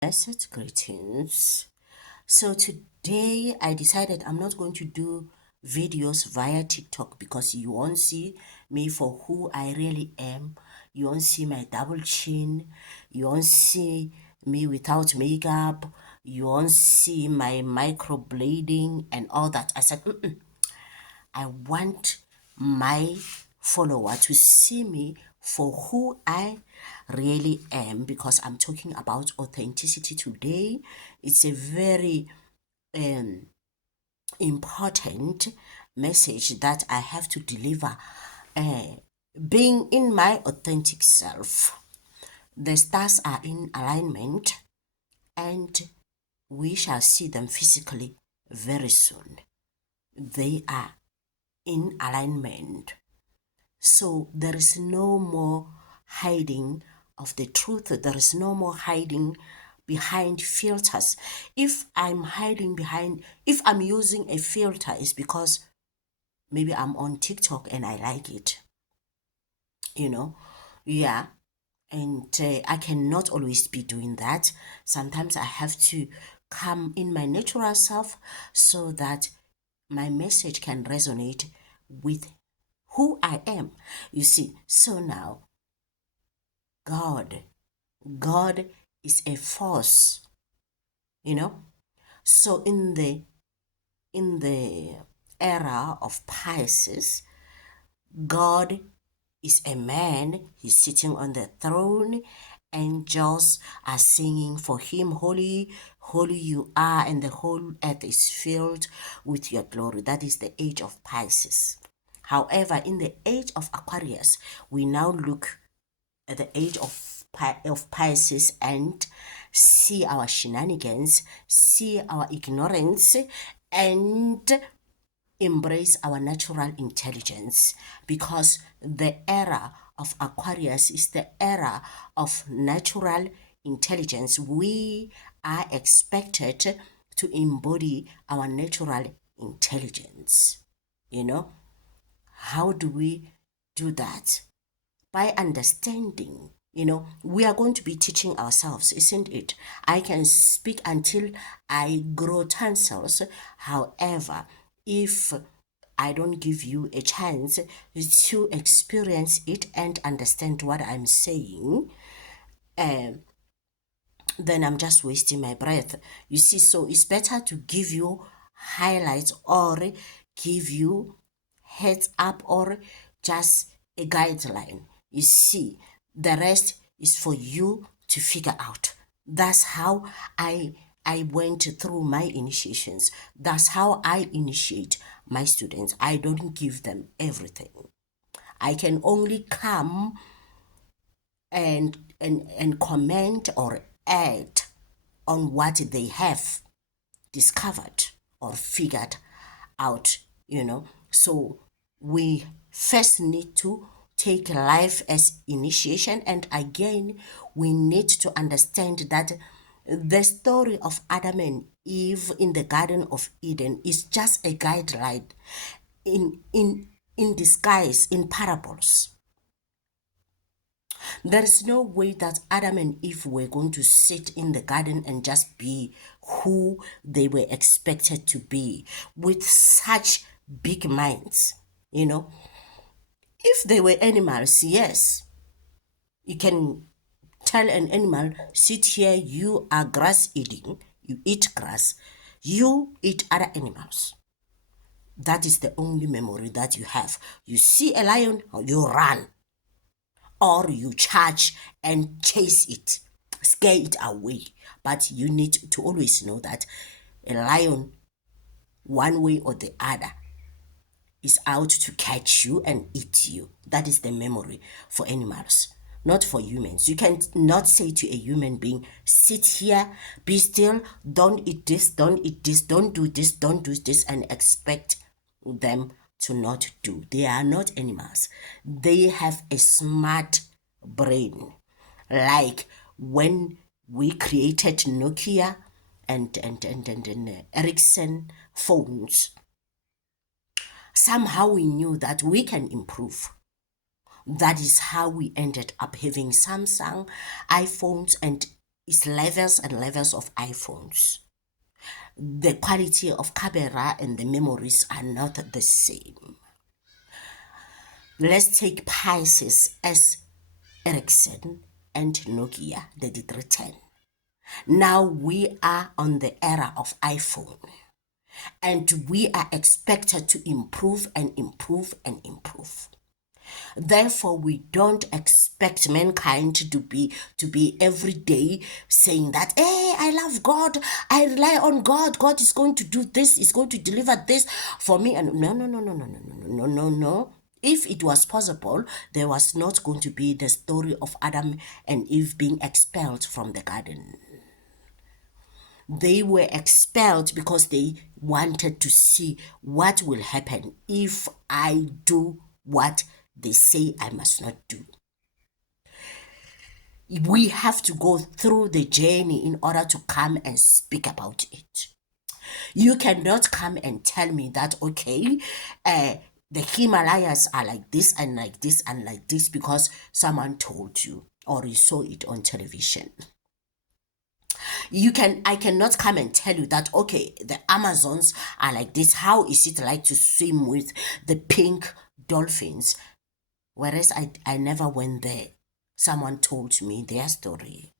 Blessed greetings. So today I decided I'm not going to do videos via TikTok because you won't see me for who I really am. You won't see my double chin. You won't see me without makeup. You won't see my microblading and all that. I said, I want my follower to see me for who I really am because I'm talking about authenticity today. It's a very um, important message that I have to deliver. Uh, Being in my authentic self, the stars are in alignment and we shall see them physically very soon. They are in alignment. So there is no more hiding of the truth. There is no more hiding behind filters. If I'm using a filter, it's because maybe I'm on TikTok and I like it, you know? Yeah. And I cannot always be doing that. Sometimes I have to come in my natural self so that my message can resonate with who I am. You see, so now God. God is a force, you know. So in the era of Pisces, God is a man. He's sitting on the throne. Angels are singing for him, holy, holy you are, and the whole earth is filled with your glory. That is the age of Pisces. However, in the age of Aquarius, we now look at the age of Pisces and see our shenanigans, see our ignorance, and embrace our natural intelligence because the era of Aquarius is the era of natural intelligence. We are expected to embody our natural intelligence. You know, how do we do that? By understanding. We are going to be teaching ourselves, isn't it? I can speak until I grow tonsils. However, if I don't give you a chance to experience it and understand what I'm saying, um, then I'm just wasting my breath. You see, so it's better to give you highlights or give you heads up or just a guideline. You see, the rest is for you to figure out. That's how I went through my initiations. That's how I initiate my students. I don't give them everything. I can only come and comment or add on what they have discovered or figured out, So we first need to take life as initiation, and again, we need to understand that the story of Adam and Eve in the Garden of Eden is just a guideline in disguise, in parables. There is no way that Adam and Eve were going to sit in the garden and just be who they were expected to be with such big minds, you know. If they were animals, yes, you can tell an animal, sit here, you are grass eating, you eat grass, you eat other animals. That is the only memory that you have. You see a lion, you run, or you charge and chase it, scare it away. But you need to always know that a lion, one way or the other, is out to catch you and eat you. That is the memory for animals, not for humans. You can not say to a human being, sit here, be still, don't eat this, don't eat this, don't do this, don't do this, and expect them to not do. They are not animals. They have a smart brain. Like when we created Nokia and Ericsson phones, somehow we knew that we can improve. That is how we ended up having Samsung, iPhones, and is levels and levels of iPhones. The quality of camera and the memories are not the same. Let's take Pisces as Ericsson and Nokia, the D310. Now we are on the era of iPhone, and we are expected to improve and improve and improve. Therefore, we don't expect mankind to be every day saying that, hey, I love God, I rely on God, God is going to do this, is going to deliver this for me. And no, no, no, no, no, no, no, no, no, no. If it was possible, there was not going to be the story of Adam and Eve being expelled from the garden. They were expelled because they wanted to see what will happen if I do what they say I must not do. We have to go through the journey in order to come and speak about it. You cannot come and tell me that, okay, the Himalayas are like this and like this and like this because someone told you or you saw it on television. I cannot come and tell you that, okay, the Amazons are like this. How is it like to swim with the pink dolphins? Whereas I never went there. Someone told me their story.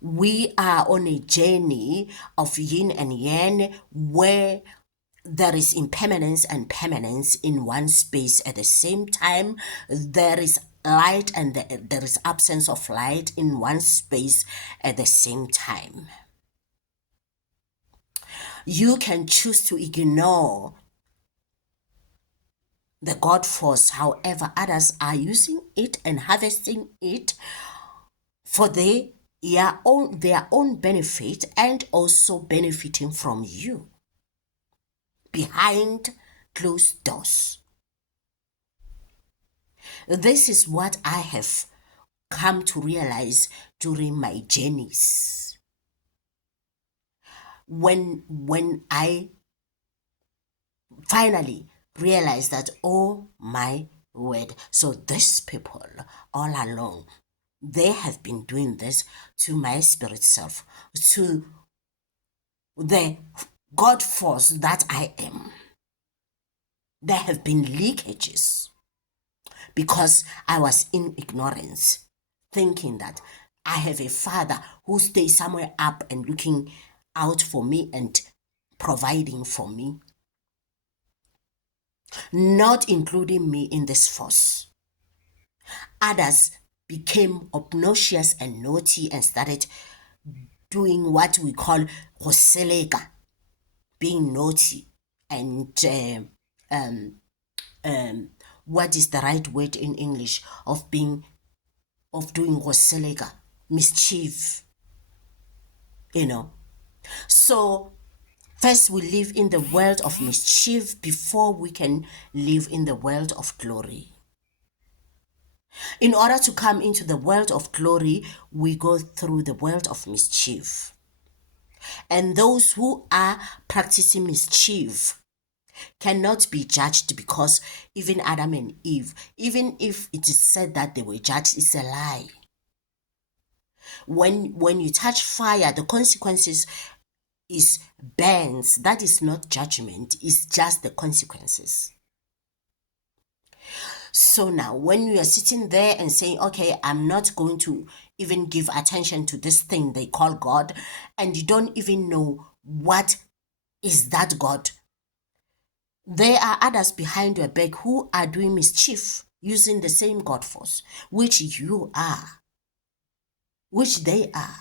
We are on a journey of yin and yang where there is impermanence and permanence in one space at the same time. There is light and there is absence of light in one space at the same time. You can choose to ignore the God force, however, others are using it and harvesting it for their own benefit and also benefiting from you behind closed doors. This is what I have come to realize during my journeys. When I finally realized that, oh my word, so these people all along, they have been doing this to my spirit self, to the God force that I am. There have been leakages because I was in ignorance, thinking that I have a father who stays somewhere up and looking out for me and providing for me, not including me in this force. Others became obnoxious and naughty and started doing what we call hoselega, being naughty, and what is the right word in English of doing hoselega, mischief, So first we live in the world of mischief before we can live in the world of glory. In order to come into the world of glory, we go through the world of mischief. And those who are practicing mischief cannot be judged because even Adam and Eve, even if it is said that they were judged, it's a lie. When you touch fire, the consequences is burns. That is not judgment, it's just the consequences. So now when you are sitting there and saying, okay, I'm not going to even give attention to this thing they call God, and you don't even know what is that God, there are others behind your back who are doing mischief using the same God force, which you are, which they are.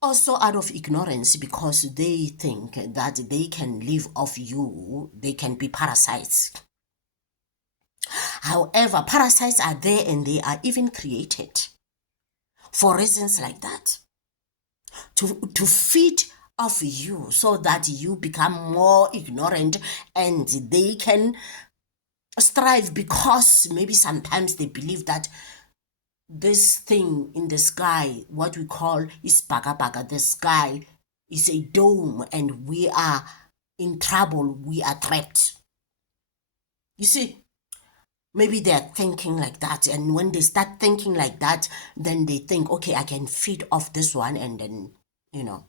Also out of ignorance, because they think that they can live off you, they can be parasites. However, parasites are there and they are even created for reasons like that, to feed off you so that you become more ignorant and they can strive, because maybe sometimes they believe that this thing in the sky, what we call is baka, the sky is a dome and we are in trouble, we are trapped. You see, Maybe they're thinking like that. And when they start thinking like that, then they think, okay, I can feed off this one and then, you know.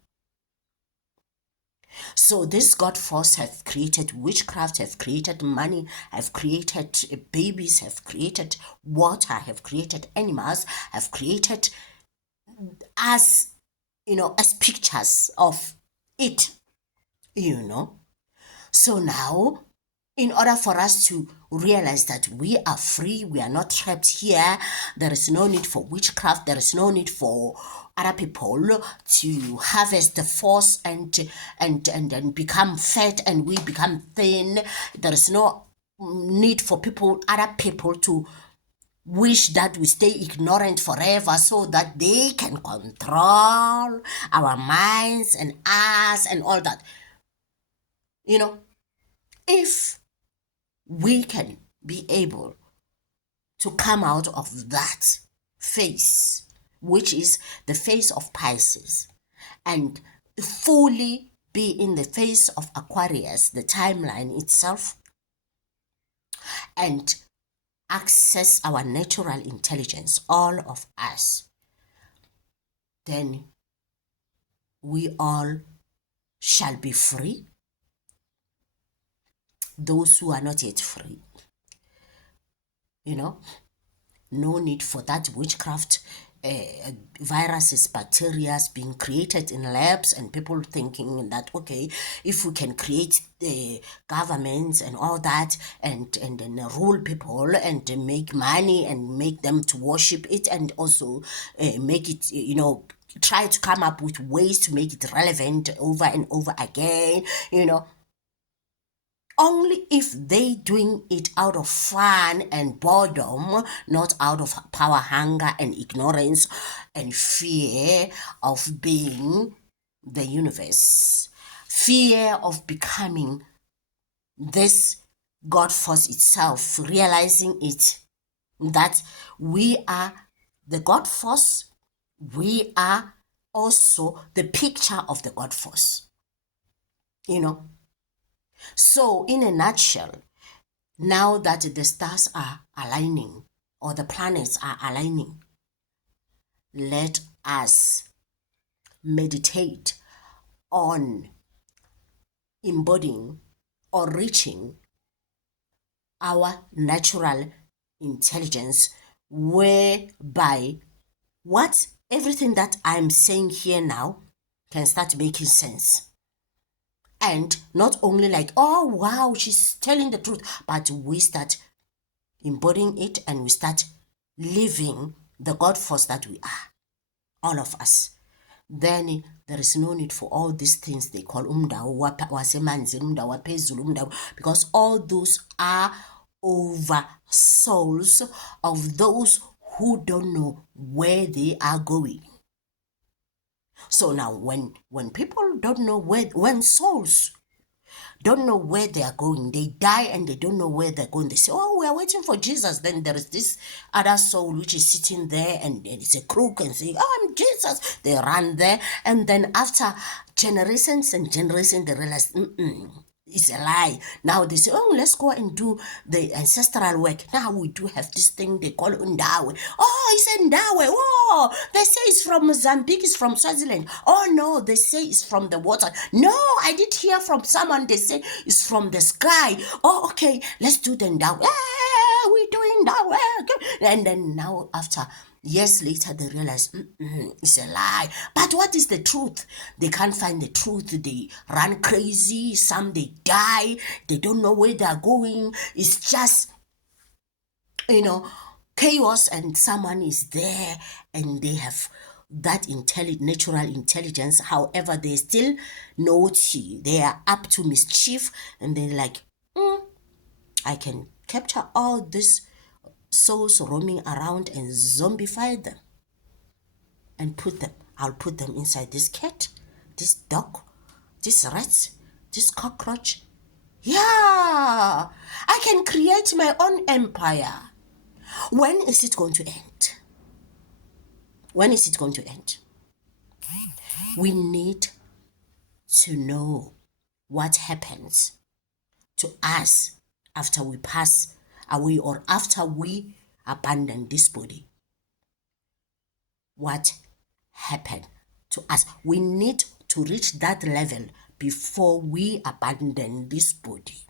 So this God force have created witchcraft, have created money, have created babies, have created water, have created animals, have created as, as pictures of it, you know. So now, in order for us to realize that we are free, we are not trapped here, there is no need for witchcraft, there is no need for other people to harvest the force and become fat and we become thin. There is no need for other people to wish that we stay ignorant forever so that they can control our minds and us and all that. If we can be able to come out of that phase, which is the phase of Pisces, and fully be in the phase of Aquarius, the timeline itself, and access our natural intelligence, all of us, then we all shall be free. Those who are not yet free, no need for that witchcraft, viruses, bacteria being created in labs, and people thinking that, okay, if we can create the governments and all that and then rule people and make money and make them to worship it, and also make it, try to come up with ways to make it relevant over and over again, only if they doing it out of fun and boredom, not out of power, hunger, and ignorance and fear of being the universe, fear of becoming this God force itself, realizing it, that we are the God force, we are also the picture of the God force, So, in a nutshell, now that the stars are aligning or the planets are aligning, let us meditate on embodying or reaching our natural intelligence, whereby everything that I'm saying here now can start making sense. And not only like, oh wow, she's telling the truth, but we start embodying it and we start living the God force that we are, all of us. Then there is no need for all these things they call wasemanzini, umdawu waphezulu, umdawu, because all those are over souls of those who don't know where they are going. So now when people don't know when souls don't know where they are going, they die and they don't know where they're going, they say, oh, we are waiting for Jesus. Then there is this other soul which is sitting there and it's a crook and saying, oh, I'm Jesus. They run there, and then after generations and generations they realize, it's a lie. Now they say, oh, let's go and do the ancestral work. Now we do have this thing they call Undawe. Oh, it's Undawe. Oh, they say it's from Mozambique, it's from Swaziland. Oh, no, they say it's from the water. No, I did hear from someone, they say it's from the sky. Oh, okay, let's do the Undawe. We're doing Undawe. And then now after years later, they realize it's a lie. But what is the truth? They can't find the truth. They run crazy. Some they die. They don't know where they are going. It's just, chaos, and someone is there and they have that natural intelligence. However, they still naughty. They are up to mischief, and they're like, I can capture all this souls roaming around and zombify them and I'll put them inside this cat, this dog, this rat, this cockroach. Yeah, I can create my own empire. When is it going to end? When is it going to end? We need to know what happens to us after we pass away or after we abandon this body, what happened to us? We need to reach that level before we abandon this body.